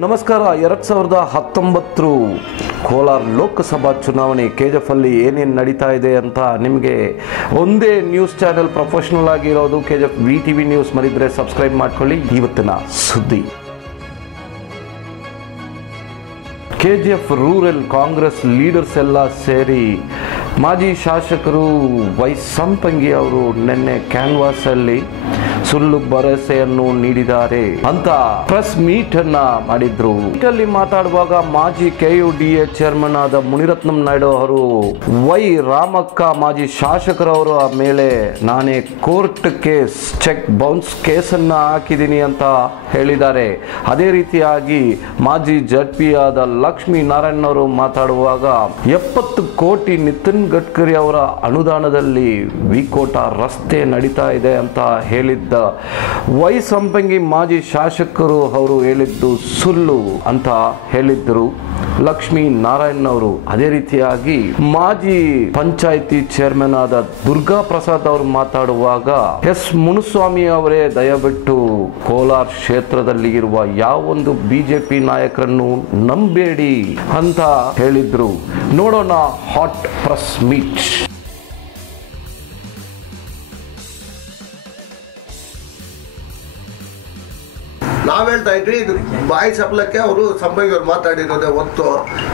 ನಮಸ್ಕಾರ. 2019 ಕೋಲಾರ ಲೋಕಸಭಾ ಚುನಾವಣೆ KGF ಅಲ್ಲಿ ಏನೇನು ನಡೀತಾ ಇದೆ ಅಂತ ನಿಮಗೆ ಒಂದೇ ನ್ಯೂಸ್ ಚಾನೆಲ್ ಪ್ರೊಫೆಷನಲ್ ಆಗಿರೋದು KGF VTV ನ್ಯೂಸ್. ಮರಿದ್ರೆ ಸಬ್ಸ್ಕ್ರೈಬ್ ಮಾಡ್ಕೊಳ್ಳಿ. ಇವತ್ತಿನ ಸುದ್ದಿ KGF ರೂರಲ್ ಕಾಂಗ್ರೆಸ್ ಲೀಡರ್ಸ್ ಎಲ್ಲ ಸೇರಿ ಮಾಜಿ ಶಾಸಕರು ವೈ ಸಂಪಂಗಿ ಅವರು ನಿನ್ನೆ ಕ್ಯಾನ್ವಾಸ್ ಅಲ್ಲಿ ಸುಳ್ಳು ಭರವಸೆಯನ್ನು ನೀಡಿದ್ದಾರೆ ಅಂತ ಪ್ರೆಸ್ ಮೀಟ್ ಅನ್ನ ಮಾಡಿದ್ರು. ಮೀಟಲ್ಲಿ ಮಾತಾಡುವಾಗ ಮಾಜಿ KUDA ಚೇರ್ಮನ್ ಆದ ಮುನಿರತ್ನಂ ನಾಯ್ಡು ಅವರು ವೈ ರಾಮಕ್ಕ ಮಾಜಿ ಶಾಸಕರವರ ಮೇಲೆ ನಾನೇ ಕೋರ್ಟ್ ಕೇಸ್ ಚೆಕ್ ಬೌನ್ಸ್ ಕೇಸನ್ನ ಹಾಕಿದ್ದೀನಿ ಅಂತ ಹೇಳಿದ್ದಾರೆ. ಅದೇ ರೀತಿಯಾಗಿ ಮಾಜಿ ZP ಆದ ಲಕ್ಷ್ಮೀ ನಾರಾಯಣ್ ಅವರು ಮಾತಾಡುವಾಗ 70 ಕೋಟಿ ನಿತಿನ್ ಗಡ್ಕರಿ ಅವರ ಅನುದಾನದಲ್ಲಿ ವಿಕೋಟ ರಸ್ತೆ ನಡೀತಾ ಇದೆ ಅಂತ ಹೇಳಿದ್ದ ವೈ ಸಂಪಂಗಿ ಮಾಜಿ ಶಾಸಕರು ಅವರು ಹೇಳಿದ್ದು ಸುಳ್ಳು ಅಂತ ಹೇಳಿದ್ರು ಲಕ್ಷ್ಮೀ ನಾರಾಯಣ್ ಅವರು. ಅದೇ ರೀತಿಯಾಗಿ ಮಾಜಿ ಪಂಚಾಯಿತಿ ಚೇರ್ಮನ್ ಆದ ದುರ್ಗಾ ಪ್ರಸಾದ್ ಅವರು ಮಾತಾಡುವಾಗ ಎಸ್ ಮುನುಸ್ವಾಮಿ ಅವರೇ ದಯವಿಟ್ಟು ಕೋಲಾರ ಕ್ಷೇತ್ರದಲ್ಲಿ ಇರುವ ಯಾವೊಂದು BJP ನಾಯಕರನ್ನು ನಂಬೇಡಿ ಅಂತ ಹೇಳಿದ್ರು. ನೋಡೋಣ ಹಾಟ್ ಪ್ರೆಸ್ ಮೀಟ್. ನಾವು ಹೇಳ್ತಾ ಇದ್ವಿ ಇದು ಬಾಯಿ ಸಪ್ಲಕ್ಕೆ ಅವರು ಸಂಪಂಗಿ ಅವ್ರು ಮಾತಾಡಿರೋದೇ ಹೊತ್ತು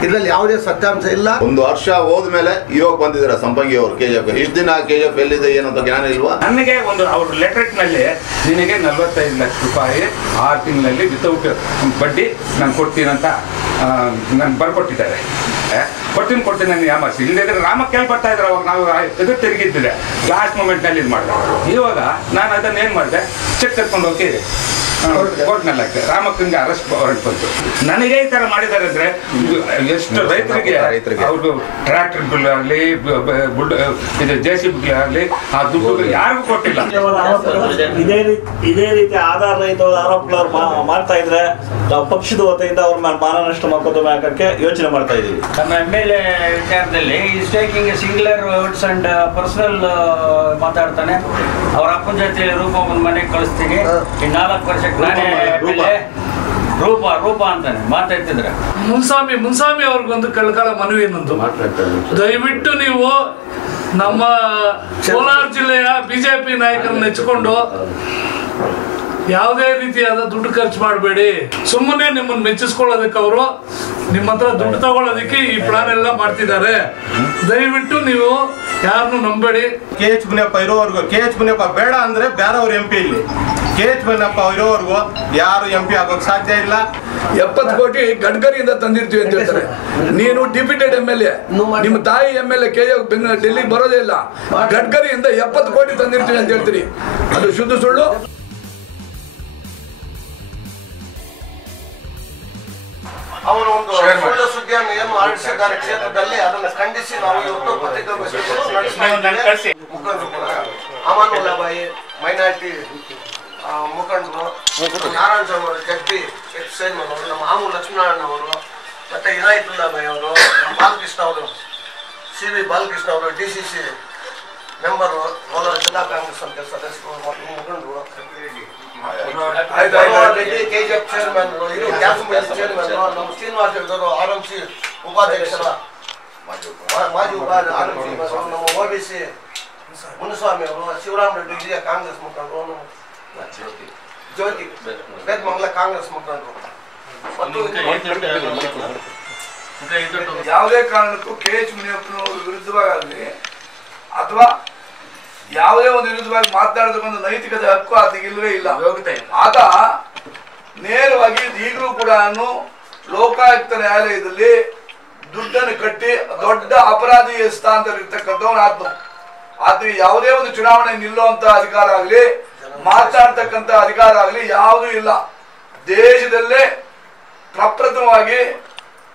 ಇದರಲ್ಲಿ ಯಾವುದೇ ಸತ್ಯಾಂಶ ಇಲ್ಲ. ಒಂದು ವರ್ಷ ಹೋದ್ಮೇಲೆ ಇವಾಗ ಬಂದಿದ್ದಾರೆ ಸಂಪಂಗಿ ಅವರು KGF. ಇಷ್ಟು ದಿನ KGF ಎಲ್ಲಿದೆ ಏನಂತ ಜ್ಞಾನ ಇಲ್ವಾ? ನನಗೆ ಒಂದು ಅವ್ರ ಲೆಟರ್ ನಲ್ಲಿ ನಿನಗೆ 45 ಲಕ್ಷ ರೂಪಾಯಿ 6 ತಿಂಗಳಲ್ಲಿ ವಿತೌಟ್ ಬಡ್ಡಿ ನಾನು ಕೊಡ್ತೀನಿ ಅಂತ ನಾನು ಬರ್ಕೊಟ್ಟಿದ್ದಾರೆ. ಕೊಡ್ತೀನಿ ನಾನು ಯಾಮರ್ಸಿ ಇಲ್ಲದಿದ್ರೆ ರಾಮ ಕೇಳ್ಪಡ್ತಾ ಇದ್ರೆ ಅವಾಗ ನಾವು ಎದುರು ತಿರುಗಿದ್ದಿದೆ. ಲಾಸ್ಟ್ ಮೂಮೆಂಟ್ ನಲ್ಲಿ ಇದು ಮಾಡಿದೆ. ಇವಾಗ ನಾನು ಅದನ್ನ ಏನ್ ಮಾಡಿದೆ, ಚೆಕ್ ಕರ್ಕೊಂಡು ಹೋಗಿ ಕೋರ್ಟ್ನಲ್ಲಿ ಹಾಕ್ತೆ. ರಾಮಕ್ಕಂಗೆ ಅರೆಸ್ಟ್ ವಾರೆಂಟ್ ಬಂತು. ನನಗೆ ಈ ತರ ಮಾಡಿದ್ದಾರೆ ಅಂದ್ರೆ ಎಷ್ಟು ರೈತರಿಗೆ ಅವ್ರಿಗೆ ಟ್ರ್ಯಾಕ್ಟರ್ಗಳಾಗ್ಲಿ ಇದು JCB ಆಗಲಿ ಆ ದುಡ್ಡು ಯಾರಿಗೂ ಕೊಟ್ಟಿಲ್ಲ. ಇದೇ ರೀತಿ ಆಧಾರ ರಹಿತ ಆರೋಪಗಳು ಮಾಡ್ತಾ ಇದ್ರೆ ನಾವು ಪಕ್ಷದ ವತಿಯಿಂದ ಅವ್ರ ಮೇಲೆ ಮಾನನಷ್ಟ ಮೊಕದ್ದಮೆ ಹಾಕಕ್ಕೆ ಯೋಚನೆ ಮಾಡ್ತಾ ಇದೀವಿ. ನಮ್ಮ MLA ವಿಚಾರದಲ್ಲಿ is taking singular words and personal ಮಾತಾಡ್ತಾನೆ. ಅವ್ರ ಅಪ್ಪನ ಜೊತೆ ರೂಪ ಒಂದು ಮನೆಗೆ ಕಳಿಸ್ತೀನಿ, ಈ 4 ವರ್ಷಕ್ಕೆ ನಾನೇ ರೂಪ ಅಂತಾನೆ ಮಾತಾಡ್ತಿದ್ರೆ. ಮುನ್ಸಾಮಿ ಅವ್ರಿಗೊಂದು ಕಳ್ಕಳ ಮನವಿ ನಂದು, ದಯವಿಟ್ಟು ನೀವು ನಮ್ಮ ಕೋಲಾರ ಜಿಲ್ಲೆಯ BJP ನಾಯಕರನ್ನ ನೆಚ್ಚಿಕೊಂಡು ಯಾವುದೇ ರೀತಿಯಾದ ದುಡ್ಡು ಖರ್ಚು ಮಾಡಬೇಡಿ. ಸುಮ್ಮನೆ ನಿಮ್ಮನ್ನು ಮೆಚ್ಚಿಸ್ಕೊಳ್ಳೋದಕ್ಕೆ ಅವರು ನಿಮ್ಮ ಹತ್ರ ದುಡ್ಡು ತಗೊಳ್ಳೋದಕ್ಕೆ ಈ ಪ್ಲಾನ್ ಎಲ್ಲ ಮಾಡ್ತಿದ್ದಾರೆ. ದಯವಿಟ್ಟು ನೀವು ಯಾರನ್ನು ನಂಬೇಡಿ. KH ಮುನಿಯಪ್ಪ ಇರೋವರೆಗೂ KH ಮುನಿಯಪ್ಪ ಬೇಡ ಅಂದ್ರೆ ಬೇರೆಯವ್ರು MP ಇಲ್ಲಿ KH ಮುನಿಯಪ್ಪ ಇರೋವರೆಗೂ ಯಾರು MP ಆಗೋಕ್ ಸಾಧ್ಯ ಇಲ್ಲ. 70 ಕೋಟಿ ಗಡ್ಕರಿಯಿಂದ ತಂದಿರ್ತೀವಿ ಅಂತ ಹೇಳ್ತಾರೆ. ನೀನು ಡಿಪ್ಯೂಟೆಡ್ MLA, ನಿಮ್ಮ ತಾಯಿ MLA KGF ಡೆಲ್ಲಿಗೆ ಬರೋದೇ ಇಲ್ಲ. ಗಡ್ಕರಿಯಿಂದ 70 ಕೋಟಿ ತಂದಿರ್ತೀವಿ ಅಂತ ಹೇಳ್ತೀರಿ. ಅದು ಶುದ್ಧ ಸುಳ್ಳು. ಅವರು ಒಂದು ಸುಳ್ಳು ಸುದ್ದಿಯನ್ನು ಏನು ಹರಡಿಸಿದ್ದಾರೆ ಕ್ಷೇತ್ರದಲ್ಲಿ ಅದನ್ನು ಖಂಡಿಸಿ ನಾವು ಇವತ್ತು ಪತ್ರಿಕಾಗೋಷ್ಠಿ ಮುಖಂಡರು ಅಮಾನುಲ್ಲಾಬಾಯಿ ಮೈನಾರಿಟಿ ಮುಖಂಡರು ನಾರಾಯಣ ಸ್ವಾಮಿ ಅವರು, ZP ಚೇರ್ಮನ್ ಅವರು, ನಮ್ಮ ಆಮು ಲಕ್ಷ್ಮೀನಾರಾಯಣ ಅವರು, ಮತ್ತೆ ಇನಾಯತುಲ್ಲಾಬಾಯಿ ಅವರು, ಬಾಲಕೃಷ್ಣ ಅವರು, CV ಬಾಲಕೃಷ್ಣ ಅವರು, DCC ಮೆಂಬರು, ಕೋಲಾರ ಜಿಲ್ಲಾ ಕಾಂಗ್ರೆಸ್ ಅಂತ ಸದಸ್ಯರು ಮತ್ತು ಮುಖಂಡರು, KGF ಚೇರ್ಮನ್, ಚೇರ್ಮನ್ ನಮ್ಮ ಶ್ರೀನಿವಾಸ ಅವರು, RMC ಉಪಾಧ್ಯಕ್ಷರ ಮಾಜಿ ಉಪಾಧ್ಯಕ್ಷ, ನಮ್ಮ OBC ಮುನುಸ್ವಾಮಿ ಅವರು, ಶಿವರಾಮ್ ರೆಡ್ಡಿ ಹಿರಿಯ ಕಾಂಗ್ರೆಸ್ ಮುಖಂಡರು, ಜ್ಯೋತಿ ಬೇತ್ಮಂಗಲ ಕಾಂಗ್ರೆಸ್ ಮುಖಂಡರು ಮತ್ತು ಯಾವುದೇ ಕಾರಣಕ್ಕೂ KH ಮುನಿಯಪ್ಪನವರ ವಿರುದ್ಧವಾಗಲಿ ಅಥವಾ ಯಾವುದೇ ಒಂದು ವಿರುದ್ಧವಾಗಿ ಮಾತನಾಡೋದಕ್ಕೊಂದು ನೈತಿಕತೆ ಹಕ್ಕು ಆತಗೆ ಇಲ್ಲವೇ ಇಲ್ಲ. ಆತ ನೇರವಾಗಿ ಈಗಲೂ ಕೂಡ ಲೋಕಾಯುಕ್ತ ನ್ಯಾಯಾಲಯದಲ್ಲಿ ದುಡ್ಡನ್ನು ಕಟ್ಟಿ ದೊಡ್ಡ ಅಪರಾಧಿ ಸ್ಥಾನದಲ್ಲಿರ್ತಕ್ಕಂಥವನು ಆತನಿಗೆ ಯಾವುದೇ ಒಂದು ಚುನಾವಣೆ ನಿಲ್ಲುವಂತ ಅಧಿಕಾರ ಆಗಲಿ ಮಾತಾಡ್ತಕ್ಕಂಥ ಅಧಿಕಾರ ಆಗಲಿ ಯಾವುದೂ ಇಲ್ಲ. ದೇಶದಲ್ಲೇ ಪ್ರಪ್ರಥಮವಾಗಿ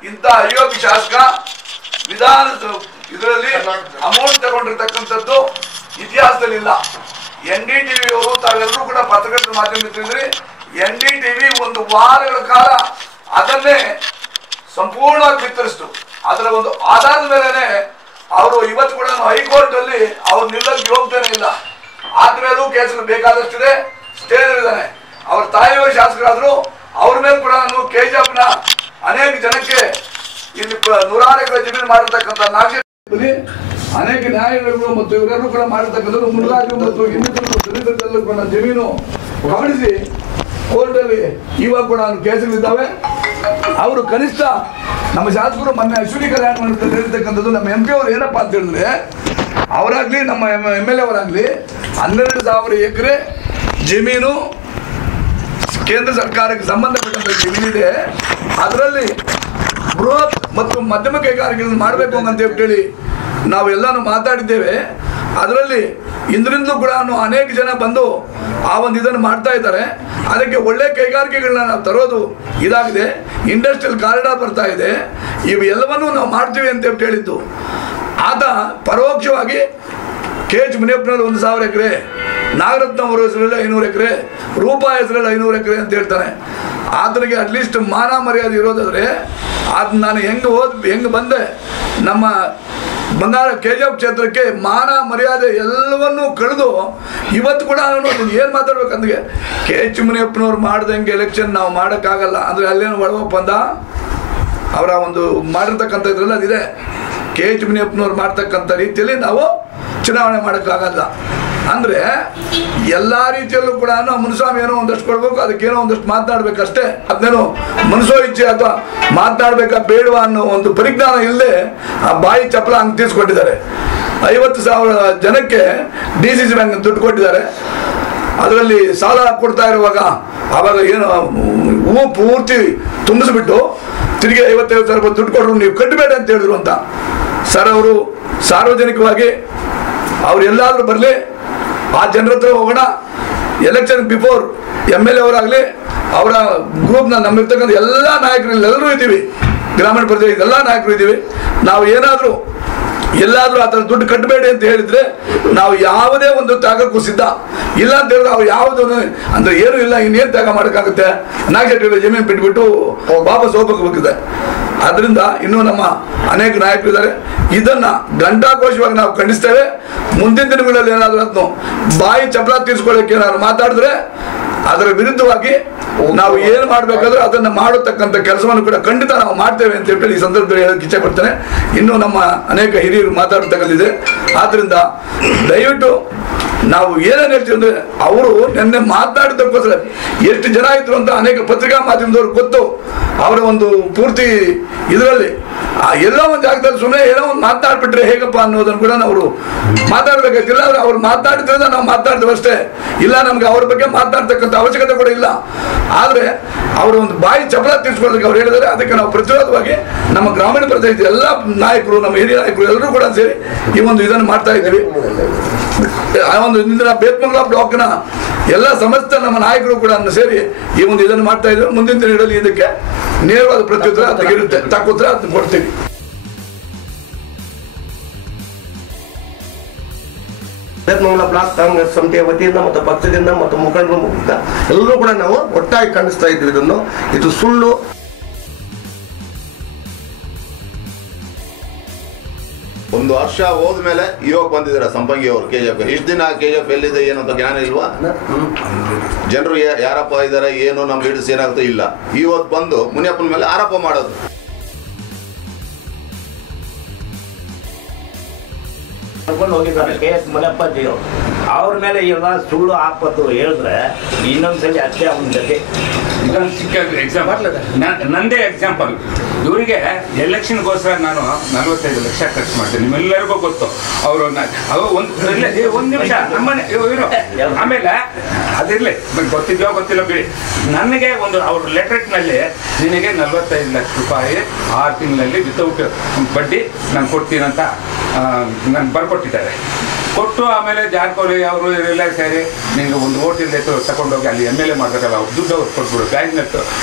ಇಂಥ ಅಯೋಗ್ಯ ಶಾಸಕ ವಿಧಾನದ ಇದರಲ್ಲಿ ಅಮೌಂಟ್ ತಗೊಂಡಿರ್ತಕ್ಕಂಥದ್ದು ಇತಿಹಾಸದಲ್ಲಿ ಇಲ್ಲ. NDTV ಅವರು ತಾವೆಲ್ಲರೂ ಕೂಡ ಪತ್ರಕರ್ತರ ಮಾಧ್ಯಮ ತಿಳಿದ್ರಿ. NDTV ಒಂದು ವಾರಗಳ ಕಾಲ ಅದನ್ನೇ ಸಂಪೂರ್ಣವಾಗಿ ಬಿತ್ತರಿಸಿತು. ಅದರ ಒಂದು ಆಧಾರದ ಮೇಲೆನೆ ಅವರು ಇವತ್ತು ಕೂಡ ಹೈಕೋರ್ಟ್ ಅಲ್ಲಿ ಅವ್ರು ನಿಲ್ಲಕ್ಕೆ ಹೋಗ್ತಾನೆ ಇಲ್ಲ. ಆದ್ಮೇಲೂ ಕೇಸಲ್ಲಿ ಬೇಕಾದಷ್ಟಿದೆ, ಸ್ಟೇ ಇದ್ದಾನೆ. ಅವ್ರ ತಾಯಿಯವರು ಶಾಸಕರಾದ್ರು, ಅವ್ರ ಮೇಲೆ ಕೂಡ ನಾನು KGF ನ ಅನೇಕ ಜನಕ್ಕೆ ಇಲ್ಲಿ 100 ಎಕರೆ ಜಮೀನು ಮಾಡಿರ್ತಕ್ಕಂಥ ನಾಗೇಶ್ವರಿ ಅನೇಕ ನ್ಯಾಯಾಲಯಗಳು ಮತ್ತು ಇವರೆಲ್ಲರೂ ಕೂಡ ಮಾಡಿರ್ತಕ್ಕಂಥದ್ದು ಮುನ್ರಾಜು ಮತ್ತು ಇನ್ನಿತರರು ಕೂಡ ಜಮೀನು ಕಬಳಿಸಿ ಕೋರ್ಟಲ್ಲಿ ಇವಾಗ ಕೂಡ ಕೇಸುಗಳಿದ್ದಾವೆ. ಅವರು ಕನಿಷ್ಠ ನಮ್ಮ ಶಾಸಕರು ಮೊನ್ನೆ ಅಶ್ವಿನಿ ಕಲ್ಯಾಣ ಮಂಟಪದಲ್ಲಿ ಹೇಳಿರ್ತಕ್ಕಂಥದ್ದು ನಮ್ಮ MP ಅವರು ಏನಪ್ಪಾ ಅಂತ ಹೇಳಿದ್ರೆ ಅವರಾಗ್ಲಿ ನಮ್ಮ MLA ಅವರಾಗ್ಲಿ 12,000 ಎಕರೆ ಜಮೀನು ಕೇಂದ್ರ ಸರ್ಕಾರಕ್ಕೆ ಸಂಬಂಧಪಟ್ಟಂತ ಜಮೀನಿದೆ, ಅದರಲ್ಲಿ ಬೃಹತ್ ಮತ್ತು ಮಧ್ಯಮ ಕೈಗಾರಿಕೆಗಳನ್ನು ಮಾಡಬೇಕು ಅಂತ ಹೇಳಿ ನಾವೆಲ್ಲಾನು ಮಾತಾಡಿದ್ದೇವೆ. ಅದರಲ್ಲಿ ಇಂದ್ರಿಂದಲೂ ಕೂಡ ಅನೇಕ ಜನ ಬಂದು ಆ ಒಂದು ಇದನ್ನು ಮಾಡ್ತಾ ಇದ್ದಾರೆ. ಅದಕ್ಕೆ ಒಳ್ಳೆ ಕೈಗಾರಿಕೆಗಳನ್ನ ನಾವು ತರೋದು ಇದಾಗಿದೆ. ಇಂಡಸ್ಟ್ರಿಯಲ್ ಕಾರಿಡಾರ್ ಬರ್ತಾ ಇದೆ, ಇವೆಲ್ಲವನ್ನೂ ನಾವು ಮಾಡ್ತೀವಿ ಅಂತ ಹೇಳಿದ್ದು. ಆತ ಪರೋಕ್ಷವಾಗಿ KH ಮುನಿಯಪ್ಪನಲ್ಲಿ 1,000 ಎಕರೆ, ನಾಗರತ್ನ ಅವರ ಹೆಸರಲ್ಲಿ 500 ಎಕರೆ, ರೂಪಾ ಹೆಸರಲ್ಲಿ 500 ಎಕರೆ ಅಂತ ಹೇಳ್ತಾನೆ. ಆತನಿಗೆ ಅಟ್ಲೀಸ್ಟ್ ಮಾನ ಮರ್ಯಾದೆ ಇರೋದಾದ್ರೆ ಅದು ನಾನು ಹೆಂಗೆ ಬಂದೆ ನಮ್ಮ ಬಂಗಾರ KGF ಕ್ಷೇತ್ರಕ್ಕೆ ಮಾನ ಮರ್ಯಾದೆ ಎಲ್ಲವನ್ನೂ ಕಳೆದು ಇವತ್ತು ಕೂಡ ನಾನು ಏನು ಮಾತಾಡ್ಬೇಕಂದ್ರೆ KH ಮುನಿಯಪ್ಪನವ್ರು ಮಾಡ್ದಂಗೆ ಎಲೆಕ್ಷನ್ ನಾವು ಮಾಡೋಕ್ಕಾಗಲ್ಲ ಅಂದರೆ ಅಲ್ಲೇನು ಒಳಗಪ್ಪ ಅಂದ ಅವರ ಒಂದು ಮಾಡಿರ್ತಕ್ಕಂಥ ಇದ್ರಲ್ಲಿ ಅದಿದೆ. KH ಮುನಿಯಪ್ಪನವ್ರು ಮಾಡ್ತಕ್ಕಂಥ ರೀತಿಯಲ್ಲಿ ನಾವು ಚುನಾವಣೆ ಮಾಡೋಕ್ಕಾಗಲ್ಲ. ಅಂದರೆ ಎಲ್ಲ ರೀತಿಯಲ್ಲೂ ಕೂಡ ಮುನಿಸ್ವಾಮಿ ಏನೋ ಒಂದಷ್ಟು ಕೊಡ್ಬೇಕು, ಅದಕ್ಕೇನೋ ಒಂದಷ್ಟು ಮಾತನಾಡ್ಬೇಕಷ್ಟೇ. ಅದನ್ನೇನೋ ಮನಸೋ ಇಚ್ಛೆ ಅಥವಾ ಮಾತನಾಡ್ಬೇಕಾ ಬೇಡವಾ ಅನ್ನೋ ಒಂದು ಪರಿಜ್ಞಾನ ಇಲ್ಲದೆ ಆ ಬಾಯಿ ಚಪ್ಪಲ ಹಂಗೆ ತೀರ್ಸ್ಕೊಟ್ಟಿದ್ದಾರೆ. 50,000 ಜನಕ್ಕೆ DCC ಬ್ಯಾಂಕ್ ದುಡ್ಡು ಕೊಟ್ಟಿದ್ದಾರೆ. ಅದರಲ್ಲಿ ಸಾಲ ಕೊಡ್ತಾ ಇರುವಾಗ ಆವಾಗ ಏನು ಪೂರ್ತಿ ತುಂಬಿಸ್ಬಿಟ್ಟು ತಿರುಗಿ 55,000 ರೂಪಾಯಿ ದುಡ್ಡು ಕೊಟ್ಟರು, ನೀವು ಕಟ್ಟಬೇಡಿ ಅಂತ ಹೇಳಿದ್ರು ಅಂತ. ಸರ್ ಅವರು ಸಾರ್ವಜನಿಕವಾಗಿ ಅವ್ರು ಎಲ್ಲಾದರೂ ಬರಲಿ, ಆ ಜನರ ಹತ್ರ ಹೋಗೋಣ. ಎಲೆಕ್ಷನ್ ಬಿಫೋರ್ MLA ಅವರಾಗಲಿ ಅವರ ಗ್ರೂಪ್ನ ನಮ್ಮಿರ್ತಕ್ಕಂಥ ಎಲ್ಲ ನಾಯಕರು ಎಲ್ಲರೂ ಇದ್ದೀವಿ, ಗ್ರಾಮೀಣ ಪ್ರದೇಶ ಎಲ್ಲ ನಾಯಕರು ಇದ್ದೀವಿ. ನಾವು ಏನಾದರೂ ಎಲ್ಲಾದರೂ ಆ ಥರ ದುಡ್ಡು ಕಟ್ಟಬೇಡಿ ಅಂತ ಹೇಳಿದ್ರೆ ನಾವು ಯಾವುದೇ ಒಂದು ತ್ಯಾಗಕ್ಕೂ ಸಿದ್ಧ ಇಲ್ಲ ಅಂತ ಹೇಳಿದ್ರೆ ನಾವು ಯಾವುದು ಅಂದರೆ ಏನೂ ಇಲ್ಲ, ಇನ್ನೇನು ತ್ಯಾಗ ಮಾಡೋಕ್ಕಾಗುತ್ತೆ. ನಾಗೇಶ್ವರಿ ಜಮೀನು ಬಿಟ್ಬಿಟ್ಟು ವಾಪಸ್ ಹೋಗ್ಬೇಕಾಗಿದೆ. ಆದ್ದರಿಂದ ಇನ್ನೂ ನಮ್ಮ ಅನೇಕ ನಾಯಕರಿದ್ದಾರೆ. ಇದನ್ನು ಘಂಟಾಘೋಷವಾಗಿ ನಾವು ಖಂಡಿಸ್ತೇವೆ. ಮುಂದಿನ ದಿನಗಳಲ್ಲಿ ಏನಾದರೂ ಅದನ್ನು ಬಾಯಿ ಚಪ್ಪಲ ತೀರಿಸ್ಕೊಳ್ಳೋಕೆ ಏನಾದ್ರು ಮಾತಾಡಿದ್ರೆ ಅದರ ವಿರುದ್ಧವಾಗಿ ನಾವು ಏನು ಮಾಡಬೇಕಾದ್ರೆ ಅದನ್ನು ಮಾಡತಕ್ಕಂಥ ಕೆಲಸವನ್ನು ಕೂಡ ಖಂಡಿತ ನಾವು ಮಾಡ್ತೇವೆ ಅಂತ ಹೇಳಿ ಈ ಸಂದರ್ಭದಲ್ಲಿ ಹೇಳಕ್ಕೆ ಇಚ್ಛೆ ಪಡ್ತೇನೆ. ಇನ್ನೂ ನಮ್ಮ ಅನೇಕ ಹಿರಿಯರು ಮಾತಾಡತಕ್ಕಂಥದ್ದಿದೆ. ಆದ್ದರಿಂದ ದಯವಿಟ್ಟು ನಾವು ಏನೇನು ಹೇಳ್ತೀವಿ ಅಂದರೆ ಅವರು ನಿನ್ನೆ ಮಾತನಾಡಿದ್ದಕ್ಕೋಸ್ಕರ ಎಷ್ಟು ಜನ ಇದ್ರು ಅಂತ ಅನೇಕ ಪತ್ರಿಕಾ ಮಾಧ್ಯಮದವ್ರು ಗೊತ್ತು. ಅವರ ಒಂದು ಪೂರ್ತಿ ಇದರಲ್ಲಿ ಎಲ್ಲೋ ಒಂದು ಜಾಗದಲ್ಲಿ ಸುಮ್ಮನೆ ಏನೋ ಒಂದು ಮಾತನಾಡ್ಬಿಟ್ರೆ ಹೇಗಪ್ಪ ಅನ್ನೋದನ್ನು ಕೂಡ ಅವರು ಮಾತಾಡ್ಬೇಕಾಗಿಲ್ಲ. ಆದರೆ ಅವ್ರು ಮಾತಾಡಿದ್ರಿಂದ ನಾವು ಮಾತಾಡ್ತೇವೆ ಅಷ್ಟೇ, ಇಲ್ಲ ನಮ್ಗೆ ಅವ್ರ ಬಗ್ಗೆ ಮಾತನಾಡ್ತಕ್ಕಂಥ ಅವಶ್ಯಕತೆ ಕೂಡ ಇಲ್ಲ. ಆದರೆ ಅವರು ಒಂದು ಬಾಯಿ ಚಪಲ ತೀರ್ಸ್ಕೊಳ್ಳೋದಕ್ಕೆ ಅವ್ರು ಹೇಳಿದರೆ ಅದಕ್ಕೆ ನಾವು ಪ್ರತಿರೋಧವಾಗಿ ನಮ್ಮ ಗ್ರಾಮೀಣ ಪ್ರದೇಶದ ಎಲ್ಲ ನಾಯಕರು, ನಮ್ಮ ಹಿರಿಯ ನಾಯಕರು ಎಲ್ಲರೂ ಕೂಡ ಸೇರಿ ಈ ಒಂದು ಇದನ್ನು ಮಾಡ್ತಾ ಇದ್ದೀವಿ. ಆ ಒಂದು ಇಂದಿನ ಬೇತ್ಮಂಗಲ ಬ್ಲಾಕ್ನ ಎಲ್ಲ ಸಮಸ್ತ ನಮ್ಮ ನಾಯಕರು ಕೂಡ ಸೇರಿ ಈ ಒಂದು ಇದನ್ನು ಮಾಡ್ತಾ ಇದ್ದೀವಿ. ಮುಂದಿನ ದಿನಗಳಲ್ಲಿ ಇದಕ್ಕೆ ನೇರವಾದ ಪ್ರತ್ಯುತ್ತರ ಅದಕ್ಕಿರುತ್ತೆ, ತಕ್ಕ ಅದನ್ನು ಕೊಡ್ತೀವಿ. ಬೇತ್ಮಂಗಲ ಬ್ಲಾಕ್ ಕಾಂಗ್ರೆಸ್ ಸಮಿತಿಯ ವತಿಯಿಂದ ಮತ್ತು ಪಕ್ಷದಿಂದ ಮತ್ತು ಮುಖಂಡರು ಎಲ್ಲರೂ ಕೂಡ ನಾವು ಒಟ್ಟಾಗಿ ಖಂಡಿಸ್ತಾ ಇದ್ವಿ. ಇದು ಸುಳ್ಳು. ಒಂದು ವರ್ಷ ಹೋದ್ಮೇಲೆ ಇವಾಗ ಬಂದಿದ್ದಾರೆ ಸಂಪಂಗಿ ಅವರು KGF. ಇಷ್ಟು ದಿನ KGF ಎಲ್ಲಿದೆ ಏನಂತ ಜ್ಞಾನ ಇಲ್ವಾ? ಜನರು ಯಾರಪ್ಪ ಇದ್ದಾರೆ, ಏನು ನಮ್ಮ ಲೀಡರ್ಸ್ ಏನಾಗುತ್ತೆ ಇಲ್ಲ. ಇವತ್ತು ಬಂದು ಮುನಿಯಪ್ಪನ ಮೇಲೆ ಆರೋಪ ಮಾಡೋದು. ಹೋಗಿದ್ದಾರೆ KS ಮುನಿಯಪ್ಪಾಜಿಯವರು, ಅವ್ರ ಮೇಲೆ ಎಲ್ಲ ಸುಳ್ಳು ಆಪತ್ತು ಹೇಳಿದ್ರೆ ಇನ್ನೊಂದ್ಸಲಿ ಅಷ್ಟೇ ಅವನ ಜೊತೆ. ಇದೊಂದು ಚಿಕ್ಕ ಎಕ್ಸಾಂಪಲ್, ನಂದೇ ಎಕ್ಸಾಂಪಲ್. ಇವರಿಗೆ ಎಲೆಕ್ಷನ್ಗೋಸ್ಕರ ನಾನು 45 ಲಕ್ಷ ಖರ್ಚು ಮಾಡ್ತೀನಿ, ನಿಮ್ಮೆಲ್ಲರಿಗೂ ಗೊತ್ತು. ಅವರು ಒಂದು ನಿಮಿಷ ನಮ್ಮನೆ ಇವರು ಆಮೇಲೆ ಅದಿರಲಿ, ಗೊತ್ತಿದ್ಯೋ ಗೊತ್ತಿಲ್ಲ ಬಿಡಿ. ನನಗೆ ಒಂದು ಅವ್ರ ಲೆಟ್ರಿಕ್ನಲ್ಲಿ ನಿನಗೆ 45 ಲಕ್ಷ ರೂಪಾಯಿ 6 ತಿಂಗಳಲ್ಲಿ ವಿತೌಟ್ ಬಡ್ಡಿ ನಾನು ಕೊಡ್ತೀನಂತ ನಾನು ಬರ್ಕೊಟ್ಟಿದ್ದಾರೆ. ಕೊಟ್ಟು ಆಮೇಲೆ ಜಾರಕಿಹೊಳಿ ಅವರು ಇವರೆಲ್ಲ ಸೇರಿ ನಿಂಗೆ ಒಂದು ಓಟ್ ಇಲ್ಲದೆ ತಗೊಂಡೋಗಿ ಅಲ್ಲಿ MLA ಮಾಡ್ಬೇಕಲ್ಲ, ಅವ್ರು ದುಡ್ಡು ಅವ್ರು ಕೊಟ್ಬಿಡು, ಬ್ಯಾಂಕ್ನ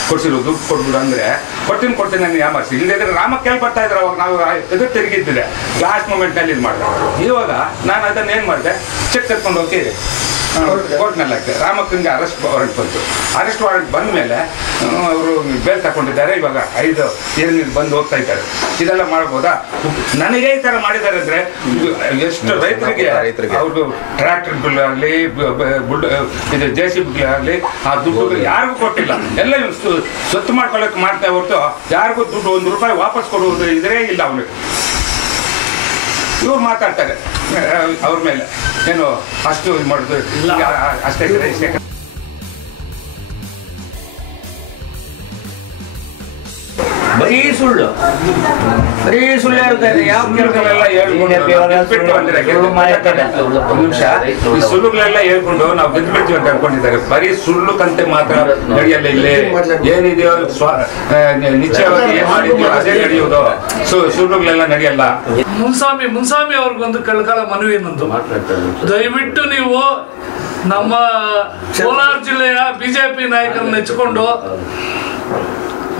ಕೊಡ್ಸಿರೋ ದುಡ್ಡು ಕೊಟ್ಬಿಡು ಅಂದರೆ ಕೊಡ್ತೀನಿ ನಾನು ಯಾಮರ್ಸಿ. ಇಲ್ಲದಿದ್ರೆ ರಾಮಕ್ಕೆ ಬರ್ತಾ ಇದ್ರು ಅವಾಗ ನಾವು ಎದುರು ತಿರುಗಿದ್ದಿದೆ. ಲಾಸ್ಟ್ ಮೂಮೆಂಟ್ನಲ್ಲಿ ಇದು ಮಾಡಿದೆ. ಇವಾಗ ನಾನು ಅದನ್ನು ಏನು ಮಾಡಿದೆ, ಚೆಕ್ ಕರ್ಕೊಂಡು ಹೋಗಿ ಕೋರ್ಟ್ನಲ್ಲಿ ಹಾಕ್ತಾರೆ. ರಾಮಕ್ಕನಿಗೆ ಅರೆಸ್ಟ್ ವಾರೆಂಟ್ ಬಂತು. ಅರೆಸ್ಟ್ ವಾರೆಂಟ್ ಬಂದ ಮೇಲೆ ಅವರು ಬೇಲ್ ತಗೊಂಡಿದ್ದಾರೆ. ಇವಾಗ 5 ಏನಿದು ಬಂದು ಹೋಗ್ತಾ ಇದ್ದಾರೆ. ಇದೆಲ್ಲ ಮಾಡ್ಬೋದಾ? ನನಗೆ ಈ ಥರ ಮಾಡಿದ್ದಾರೆ ಅಂದರೆ ಎಷ್ಟು ರೈತರಿಗೆ ಅವ್ರಿಗೆ ಟ್ರ್ಯಾಕ್ಟರ್ಗಳಾಗಲಿ ಇದು JCBಗಳಾಗಲಿ ಆ ದುಡ್ಡು ಯಾರಿಗೂ ಕೊಟ್ಟಿಲ್ಲ. ಎಲ್ಲ ಸ್ವತ್ತು ಮಾಡ್ಕೊಳ್ಳೋಕೆ ಮಾಡ್ತಾ ಹೊರತು ಯಾರಿಗೂ ದುಡ್ಡು 1 ರೂಪಾಯಿ ವಾಪಸ್ ಕೊಡುವುದು ಇದ್ರೆ ಇಲ್ಲ ಅವನಿಗೆ. ಇವ್ರು ಮಾತಾಡ್ತಾರೆ ಅವ್ರ ಮೇಲೆ ಏನು ಅಷ್ಟು ಇದು ಮಾಡೋದು ಅಷ್ಟೇ ಇಷ್ಟೇ. ಬರೀ ಸುಳ್ಳು ಹೇಳ್ತಾರೆ. ಯಾವ ನಿಮಿಷ ಈ ಸುಳ್ಳುಗಳೆಲ್ಲ ಹೇಳ್ಕೊಂಡು ನಾವು ಬಿದ್ದುಬಿಡ್ತೀವಿ ಅಂತ ಅನ್ಕೊಂಡಿದ್ದಾರೆ. ಬರೀ ಸುಳ್ಳು ಕಂತೆ ಮಾತ್ರ ನಡೆಯಲ್ಲ. ಇಲ್ಲಿ ಏನಿದೆಯೋ ನಿಶ್ಚಯವಾಗಿ ಏನ್ ಮಾಡಿದ್ಯೋ ಅದೇ ನಡೆಯುವುದು. ಸುಳ್ಳುಗಳೆಲ್ಲ ನಡೆಯಲ್ಲ. ಮುನ್ಸಾಮಿ ಅವ್ರಿಗೊಂದು ಕಳ್ಕಳ ಮನವಿ ನಂದು. ದಯವಿಟ್ಟು ನೀವು ನಮ್ಮ ಕೋಲಾರ ಜಿಲ್ಲೆಯ ಬಿಜೆಪಿ ನಾಯಕರನ್ನ ನೆಚ್ಚಿಕೊಂಡು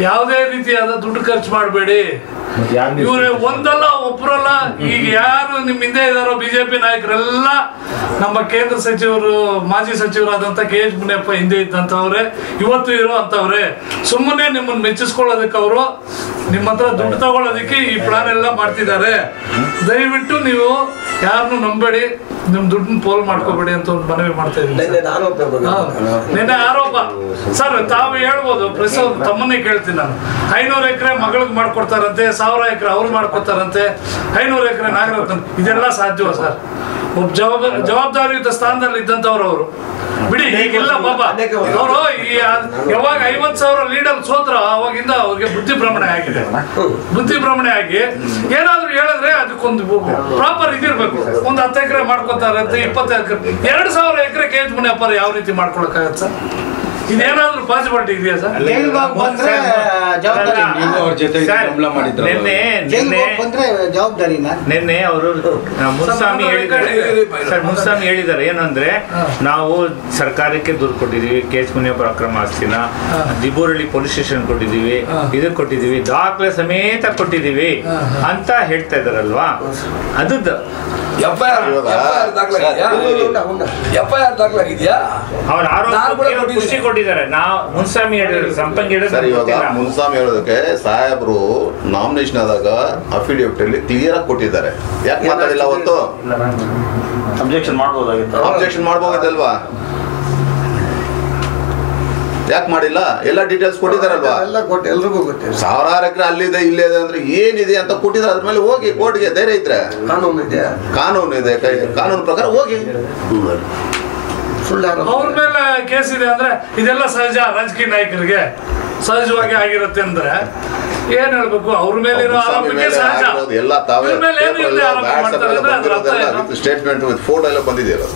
ಯಾವುದೇ ರೀತಿಯಾದ ದುಡ್ಡು ಖರ್ಚು ಮಾಡಬೇಡಿ. ಇವ್ರೆ ಒಂದಲ್ಲ ಒಬ್ಬರಲ್ಲ, ಈಗ ಯಾರು ನಿಮ್ಮ ಹಿಂದೆ ಇದಾರೋ ಬಿಜೆಪಿ ನಾಯಕರೆಲ್ಲ ನಮ್ಮ ಕೇಂದ್ರ ಸಚಿವರು, ಮಾಜಿ ಸಚಿವರಾದಂತ KH ಮುನಿಯಪ್ಪ ಹಿಂದೆ ಇದ್ದಂಥವ್ರೆ, ಇವತ್ತು ಇರೋ ಅಂತವ್ರೆ. ಸುಮ್ಮನೆ ನಿಮ್ಮನ್ನು ಮೆಚ್ಚಿಸ್ಕೊಳ್ಳೋದಕ್ಕೆ ಅವರು ನಿಮ್ಮ ಹತ್ರ ದುಡ್ಡು ತಗೊಳ್ಳೋದಕ್ಕೆ ಈ ಪ್ಲಾನ್ ಎಲ್ಲ ಮಾಡ್ತಿದ್ದಾರೆ. ದಯವಿಟ್ಟು ನೀವು ಯಾರನ್ನು ನಂಬೇಡಿ, ನಿಮ್ ದುಡ್ಡನ್ನ ಪೋಲ್ ಮಾಡ್ಕೋಬೇಡಿ ಅಂತ ಒಂದು ಮನವಿ ಮಾಡ್ತಾ ಇದ್ದೀನಿ. ನಿನ್ನೆ ಆರೋಪ ಸರ್ ತಾವು ಹೇಳ್ಬೋದು, ಪ್ರೆಸ್ ತಮ್ಮನ್ನೇ ಕೇಳ್ತೀನಿ ನಾನು. 500 ಎಕರೆ ಮಗಳಿಗೆ ಮಾಡ್ಕೊಡ್ತಾರಂತೆ, 1000 ಎಕರೆ ಅವ್ರು ಮಾಡ್ಕೊತಾರಂತೆ, 500 ಎಕರೆ ನಾಗರತ್ನ. ಇದೆಲ್ಲ ಸಾಧ್ಯವ ಸರ್? ಒಬ್ಬ ಜವಾಬ್ದಾರಿಯುತ ಸ್ಥಾನದಲ್ಲಿ ಇದ್ದಂಥವ್ರು ಅವರು. ಬಿಡಿ, ಈಗಿಲ್ಲ ಬಾಬಾ ಅವರು. ಯಾವಾಗ 50,000 ಲೀಡಲ್ಲಿ ಸೋತ್ರ ಅವಾಗಿಂದ ಅವ್ರಿಗೆ ಬುದ್ಧಿಭ್ರಮಣೆ ಆಗಿದೆ. ಬುದ್ಧಿಭ್ರಮಣೆ ಆಗಿ ಏನಾದ್ರು ಹೇಳಿದ್ರೆ ಅದಕ್ಕೊಂದು ಪ್ರಾಪರ್ ಇದಿರ್ಬೇಕು. ಒಂದು 10 ಎಕರೆ ಮಾಡ್ಕೊತಾರಂತೆ, 20 ಎಕರೆ, 2000 ಎಕರೆ KH ಮುನಿಯಪ್ಪ ಯಾವ ರೀತಿ ಮಾಡ್ಕೊಳಕ್ಕಾಗತ್ತೆ ಸರ್? ಇದೇನಾದ್ರೂ ಪಾಸಿಬಿಲಿಟಿ ಇದೆಯಾ ಸರ್? ನಿನ್ನೆ ಅವರು ಮುನ್ಸ್ವಾಮಿ ಹೇಳಿದ್ದಾರೆ ಏನಂದ್ರೆ, ನಾವು ಸರ್ಕಾರಕ್ಕೆ ದೂರು ಕೊಟ್ಟಿದೀವಿ, KH ಮುನಿಯಪ್ಪ ಅಕ್ರಮ ಆಸ್ತಿನ ದಿಬೋರಳ್ಳಿ ಪೊಲೀಸ್ ಸ್ಟೇಷನ್ ಕೊಟ್ಟಿದೀವಿ, ಇದಕ್ಕೆ ಕೊಟ್ಟಿದೀವಿ, ದಾಖಲೆ ಸಮೇತ ಕೊಟ್ಟಿದೀವಿ ಅಂತ ಹೇಳ್ತಾ ಇದಾರಲ್ವಾ? ಅದು FIR ದಾಖಲಾಗಿದ್ಯಾ? ಅವ್ರ ಆರೋಪ ಖುಷಿ ಕೊಟ್ಟಿದ್ದಾರೆ. ನಾವು ಮುನ್ಸ್ವಾಮಿ ಹೇಳಿದ್ರು, ಸಂಪಂಗಿ ಮುನ್ಸ್ವಾಮಿ ಹೇಳೋದಕ್ಕೆ ಸಾಹೇಬ್ರು ನಾಮಿನೇಷನ್ ಆದಾಗ ಅಫಿಡೇವಿಟ್ ಅಲ್ಲಿ ಕ್ಲಿಯರ್ ಆಗಿ ಕೊಟ್ಟಿದ್ದಾರೆ. ಯಾಕೆ ಮಾತಾಡಿಲ್ಲ ಅವತ್ತು? ಅಬ್ಜೆಕ್ಷನ್ ಮಾಡ್ಬೋದಿಲ್ವಾ? ಯಾಕೆ ಮಾಡಿಲ್ಲ? ಎಲ್ಲ ಡೀಟೇಲ್ಸ್ ಕೊಟ್ಟಿದ್ದಾರಲ್ವಾ? ಎಲ್ರಿಗೂ ಗೊತ್ತಿದೆ. 1000 ಎಕರೆ ಅಲ್ಲಿದೆ ಇಲ್ಲಿದೆ ಅಂದ್ರೆ ಏನಿದೆ ಅಂತ ಕೊಟ್ಟಿದ್ದಾರೆ. ಅದ್ಮೇಲೆ ಹೋಗಿ ಕೋರ್ಟ್ಗೆ, ಧೈರ್ಯ ಇದ್ರೆ. ಕಾನೂನು ಇದೆ, ಕಾನೂನು ಪ್ರಕಾರ ಹೋಗಿ. ಅವ್ರ ಮೇಲೆ ಕೇಸ್ ಇದೆ ಅಂದ್ರೆ ಇದೆಲ್ಲ ಸಹಜ. ರಾಜಕೀಯ ನಾಯಕರಿಗೆ ಸಹಜವಾಗಿ ಆಗಿರುತ್ತೆ ಅಂದ್ರೆ ಏನ್ ಹೇಳ್ಬೇಕು? ಅವ್ರ ಮೇಲೆ ಇರೋ ಆರೋಪಕ್ಕೆ ಸಹಜ. ಎಲ್ಲ ತಾವೇ ಸ್ಟೇಟ್ಮೆಂಟ್ ವಿತ್ ಫೋಟೋ ಎಲ್ಲ ಬಂದಿದೆಯಲ್ಲ.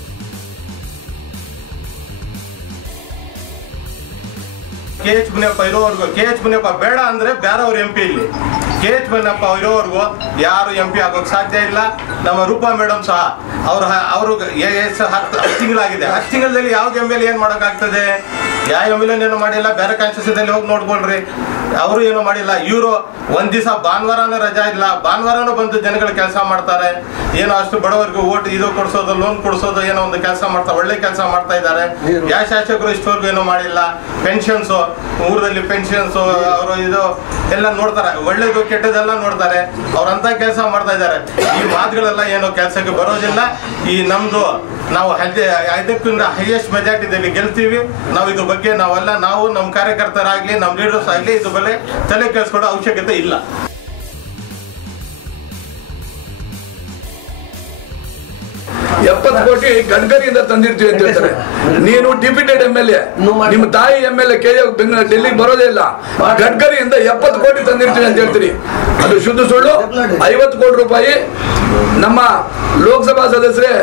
KH ಮುನಿಯಪ್ಪ ಇರೋವರೆಗೂ, KH ಮುನಿಯಪ್ಪ ಬೇಡ ಅಂದ್ರೆ ಬೇರೆಯವ್ರು MP ಇಲ್ಲಿ. KH ಮುನಿಯಪ್ಪ ಇರೋವರೆಗೂ ಯಾರು MP ಆಗೋಕ್ ಸಾಧ್ಯ ಇಲ್ಲ. ನಮ್ಮ ರೂಪಾ ಮೇಡಮ್ ಸಹ ಅವರು 10 ತಿಂಗಳಾಗಿದೆ. 10 ತಿಂಗಳಲ್ಲಿ ಯಾವ್ದು MLA ಏನ್ ಮಾಡೋಕ್ಕಾಗ್ತದೆ? ಯಾವ MLA ಏನು ಮಾಡಿಲ್ಲ. ಬೇರೆ ಕಾನ್ಸ್ಟಿಟ್ಯೂಷನ್ದಲ್ಲಿ ಹೋಗಿ ನೋಡ್ಕೊಳ್ರಿ, ಅವರು ಏನು ಮಾಡಿಲ್ಲ. ಇವರು ಒಂದ್ ದಿವಸ ಭಾನುವಾರನೂ ರಜಾ ಇಲ್ಲ, ಭಾನುವಾರನೂ ಬಂದು ಜನಗಳ ಕೆಲಸ ಮಾಡ್ತಾರೆ. ಏನೋ ಅಷ್ಟು ಬಡವರಿಗೆ ಓಟ್ ಇದು ಕೊಡ್ಸೋದು, ಲೋನ್ ಕೊಡ್ಸೋದು, ಏನೋ ಒಂದು ಕೆಲಸ ಮಾಡ್ತಾರೆ, ಒಳ್ಳೆ ಕೆಲಸ ಮಾಡ್ತಾ ಇದ್ದಾರೆ. ಯಾವ ಶಾಸಕರು ಇಷ್ಟವರೆಗೂ ಏನೋ ಮಾಡಿಲ್ಲ. ಪೆನ್ಷನ್ಸು, ಊರಲ್ಲಿ ಪೆನ್ಷನ್ಸು, ಅವರು ಇದು ಎಲ್ಲ ನೋಡ್ತಾರೆ, ಒಳ್ಳೇದು ಕೆಟ್ಟದೆಲ್ಲ ನೋಡ್ತಾರೆ. ಅವ್ರಂತ ಕೆಲಸ ಮಾಡ್ತಾ ಇದ್ದಾರೆ. ಈ ಮಾತುಗಳೆಲ್ಲ ಏನು ಕೆಲಸಕ್ಕೆ ಬರೋದಿಲ್ಲ. ಈ ನಮ್ದು ನಾವು ಇದಕ್ಕಿಂತ ಹೈಯೆಸ್ಟ್ ಮೆಜಾರಿಟಿದಲ್ಲಿ ಗೆಲ್ತೀವಿ. ನಾವು ಇದ್ರ ಬಗ್ಗೆ ನಾವು ನಮ್ಮ ಕಾರ್ಯಕರ್ತರಾಗ್ಲಿ, ನಮ್ಮ ಲೀಡರ್ಸ್ ಆಗ್ಲಿ ಇದ್ರ ಬಗ್ಗೆ ತಲೆ ಕೆಡಿಸ್ಕೊಳ್ಳೋ ಅವಶ್ಯಕತೆ ಇಲ್ಲ. 70 ಕೋಟಿ ಗಡ್ಕರಿಯಿಂದ ತಂದಿರ್ತೀವಿ ಅಂತ ಹೇಳ್ತಾರೆ. ನೀನು ಡಿಪ್ಯೂಟೆಡ್ MLA, ನಿಮ್ಮ ತಾಯಿ MLA ಡೆಲ್ಲಿಗೆ ಬರೋದೇ ಇಲ್ಲ. ಗಡ್ಕರಿಯಿಂದ 70 ಕೋಟಿ ತಂದಿರ್ತೀವಿ ಅಂತ ಹೇಳ್ತೀರಿ. ಅದು ಶುದ್ಧ ಸುಳ್ಳು. 50 ಕೋಟಿ ರೂಪಾಯಿ ನಮ್ಮ ಲೋಕಸಭಾ ಸದಸ್ಯರೇ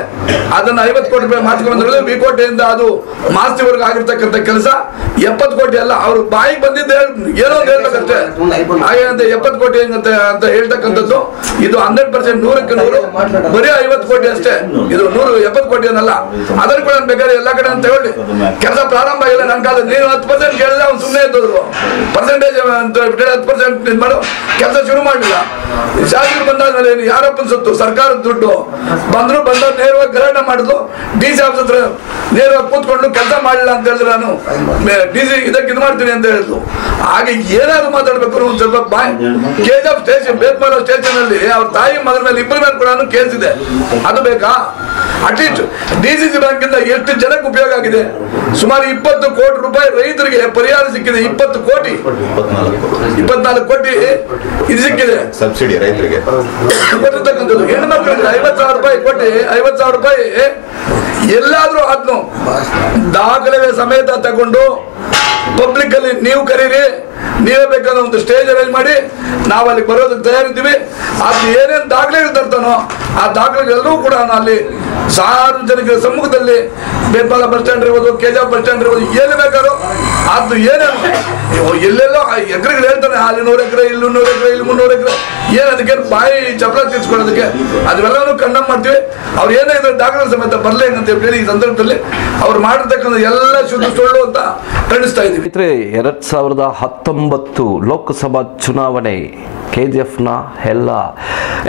ಅದನ್ನ 50 ಕೋಟಿ ರೂಪಾಯಿ ಮಾಡಿಸ್ಕೊಂಡ್ರೆ ವಿಕೋಟೆಯಿಂದ ಅದು ಮಾಸ್ತಿವರೆಗೂ ಆಗಿರ್ತಕ್ಕಂಥ ಕೆಲಸ. 70 ಕೋಟಿ ಅಲ್ಲ, ಅವ್ರ ಬಾಯಿಗೆ ಬಂದಿದ್ದೆ ಏನೋ ಒಂದು ಹೇಳ್ಬೇಕಷ್ಟೇ. ಹಾಗೆ ಅಂತ 70 ಕೋಟಿ ಅಂತ ಹೇಳ್ತಕ್ಕಂಥದ್ದು ಇದು 100% 100ಕ್ಕೆ 100 ಬರೀ 50 ಕೋಟಿ ಅಷ್ಟೇ. ಇದು ಇದು 170 ಕೋಟಿ ಅನ್ನಲ್ಲ, ಅದನ್ನು ಕೂಡ ಬೇಕಾದ್ರೆ ಎಲ್ಲ ಕಡೆ ಅಂತ ಹೇಳಿ ಕೆಲಸ ಪ್ರಾರಂಭ ಆಗಿಲ್ಲ. ನನ್ನ ಕಾಲದಲ್ಲಿ ನೀನು 10% ಕೇಳಿದ್ರೆ ಅವ್ನು ಸುಮ್ಮನೆ ಇದ್ದದ್ರು, ಪರ್ಸೆಂಟೇಜ್ ಅಂತ 10% ಇದು ಮಾಡು, ಕೆಲಸ ಶುರು ಮಾಡಲಿಲ್ಲ. ಶಾಸಕರು ಬಂದಾದ್ಮೇಲೆ ಯಾರಪ್ಪನ ಸೊತ್ತು, ಸರ್ಕಾರದ ದುಡ್ಡು ಬಂದ್ರು ನೇರವಾಗಿ ಗಲಾಟೆ ಮಾಡಿದ್ರು. DC ಆಫೀಸ್ ಹತ್ರ ನೇರವಾಗಿ ಕೂತ್ಕೊಂಡು ಕೆಲಸ ಮಾಡಲಿಲ್ಲ ಅಂತ ಹೇಳಿದ್ರೆ ನಾನು DC ಇದಕ್ಕೆ ಇದು ಮಾಡ್ತೀನಿ ಅಂತ ಹೇಳಿದ್ರು. ಹಾಗೆ ಏನಾದ್ರು ಮಾತಾಡ್ಬೇಕು ಒಂದು ಸ್ವಲ್ಪ KGF ಸ್ಟೇಷನ್, ಬೇತ್ಮಾಲ ಸ್ಟೇಷನ್ ಅಲ್ಲಿ ಅವ್ರ ತಾಯಿ ಮಗನ ಮೇಲೆ ಇಬ್ಬರ ಮೇಲೆ ಕೂಡ ಕೇಸ್ ಇದೆ. ಅದು ಬೇಕಾ? ಅಟ್ಲೀಸ್ಟ್ DCC ಬ್ಯಾಂಕ್ ಇಂದ ಎಷ್ಟು ಜನಕ್ಕೆ ಉಪಯೋಗ ಆಗಿದೆ? ಸುಮಾರು 20 ಕೋಟಿ ರೂಪಾಯಿ ರೈತರಿಗೆ ಪರಿಹಾರ ಸಿಕ್ಕಿದೆ. 20 ಕೋಟಿ 24 ಕೋಟಿ ಇದು ಸಿಕ್ಕಿದೆ ಸಬ್ಸಿಡಿ ರೈತರಿಗೆ ಕೊಟ್ಟಿರ್ತಕ್ಕಂಥದ್ದು. ಹೆಣ್ಮಕ್ಳಿಗೆ 50,000 ರೂಪಾಯಿ ಕೊಟ್ಟು 50,000 ರೂಪಾಯಿ ಎಲ್ಲಾದ್ರೂ ಅದನ್ನು ದಾಖಲೆ ಸಮೇತ ತಗೊಂಡು ಪಬ್ಲಿಕ್ ಅಲ್ಲಿ ನೀವು ಕರೀರಿ, ನೀವೇ ಬೇಕಾದ ಒಂದು ಸ್ಟೇಜ್ ಅರೇಂಜ್ ಮಾಡಿ, ನಾವು ಅಲ್ಲಿ ಬರೋದಕ್ಕೆ ತಯಾರಿದ್ದೀವಿ. ಅದು ಏನೇನು ದಾಖಲೆಗಳು ತರ್ತಾನೋ ಆ ದಾಖಲೆಗಳೆಲ್ಲವೂ ಕೂಡ ಅಲ್ಲಿ ಸಾರ್ವಜನಿಕರ ಸಮ್ಮುಖದಲ್ಲಿ ಬೇತ್ಮಾಲ ಬಸ್ ಸ್ಟ್ಯಾಂಡ್ ಇರ್ಬೋದು, KGF ಬಸ್ ಸ್ಟ್ಯಾಂಡ್ ಇರ್ಬೋದು, ಎಲ್ಲಿ ಬೇಕಾದ್ರೂ ಅದು ಏನೇನು ಎಲ್ಲೆಲ್ಲೋ ಎಕರೆಗಳು ಹೇಳ್ತಾನೆ, ಅಲ್ಲಿ 100 ಎಕರೆ, ಇಲ್ಲಿ 100 ಎಕರೆ, ಇಲ್ಲಿ 300 ಎಕರೆ, ಏನು ಅದಕ್ಕೆ ಬಾಯಿ ಚಪ್ಪಲ ತಿರ್ಸ್ಕೊಳ್ಳೋದಕ್ಕೆ ಅದೆಲ್ಲವೂ ಕಂಡಮ್ ಮಾಡ್ತೀವಿ. ಅವ್ರು ಏನೇ ಇದ್ರೆ ದಾಖಲೆ ಸಮೇತ ಬರಲಿ ಅಂತ ಹೇಳಿ ಈ ಸಂದರ್ಭದಲ್ಲಿ ಅವ್ರು ಮಾಡಿರ್ತಕ್ಕಂಥ ಎಲ್ಲ ಶುದ್ಧ ಸುಳ್ಳು ಅಂತ ಖಂಡಿಸ್ತಾ ಇದ್ದೀವಿ. 2019 ಲೋಕಸಭಾ ಚುನಾವಣೆ KGFನ ಎಲ್ಲ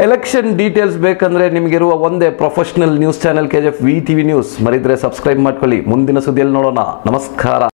ಎಲೆಕ್ಷನ್ ಡೀಟೇಲ್ಸ್ ಬೇಕಂದ್ರೆ ನಿಮಗಿರುವ ಒಂದೇ professional news channel KGF VTV news. ಮರಿದ್ರೆ ಸಬ್ಸ್ಕ್ರೈಬ್ ಮಾಡ್ಕೊಳ್ಳಿ. ಮುಂದಿನ ಸುದ್ದಿಯಲ್ಲಿ ನೋಡೋಣ. ನಮಸ್ಕಾರ.